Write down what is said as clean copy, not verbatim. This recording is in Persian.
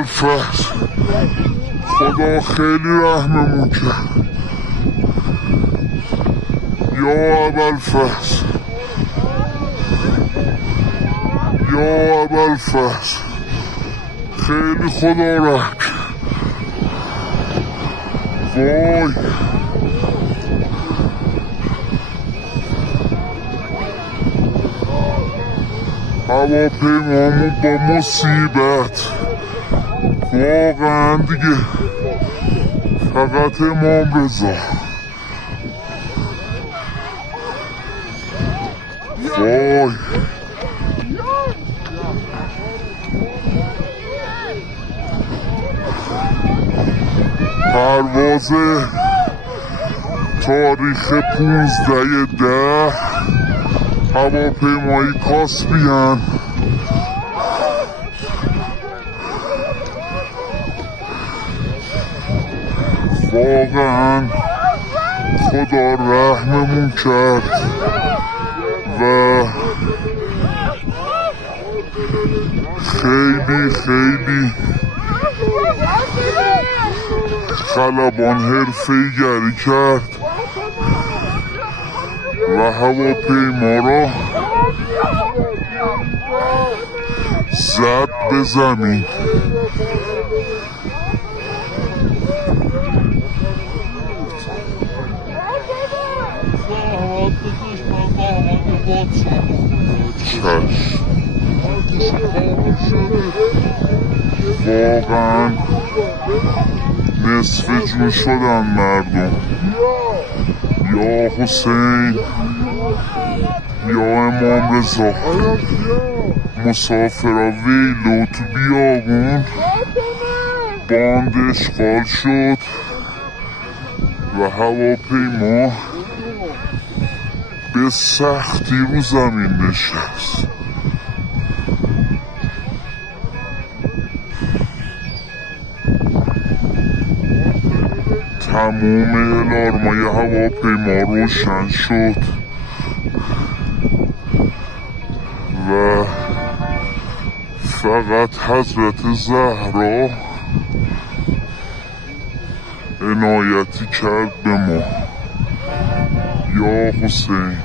ابوالفضل خدا خیلی رحممون کرد. یا ابوالفضل یا ابوالفضل خیلی خدا رحم کرد. وای هواپیمامون با مصیبت واقعا دیگه فقط امام رضا. وای پرواز تاریخ 15/10 هواپیمایی کاسپیان واقعا خدا رحممون کرد و خیلی خیلی خلبان حرفه‌ای گری کرد و هواپیما را زد به زمین. واقعا نصف جون شدن مردم. یا حسین یا امام رضا. مسافرا ویلو تو بیابون باند اشغال شد و هواپیما به سختی رو زمین نشست. تموم الارمای هواپیما روشن شد و فقط حضرت زهرا عنایتی کرد به ما. یا حسین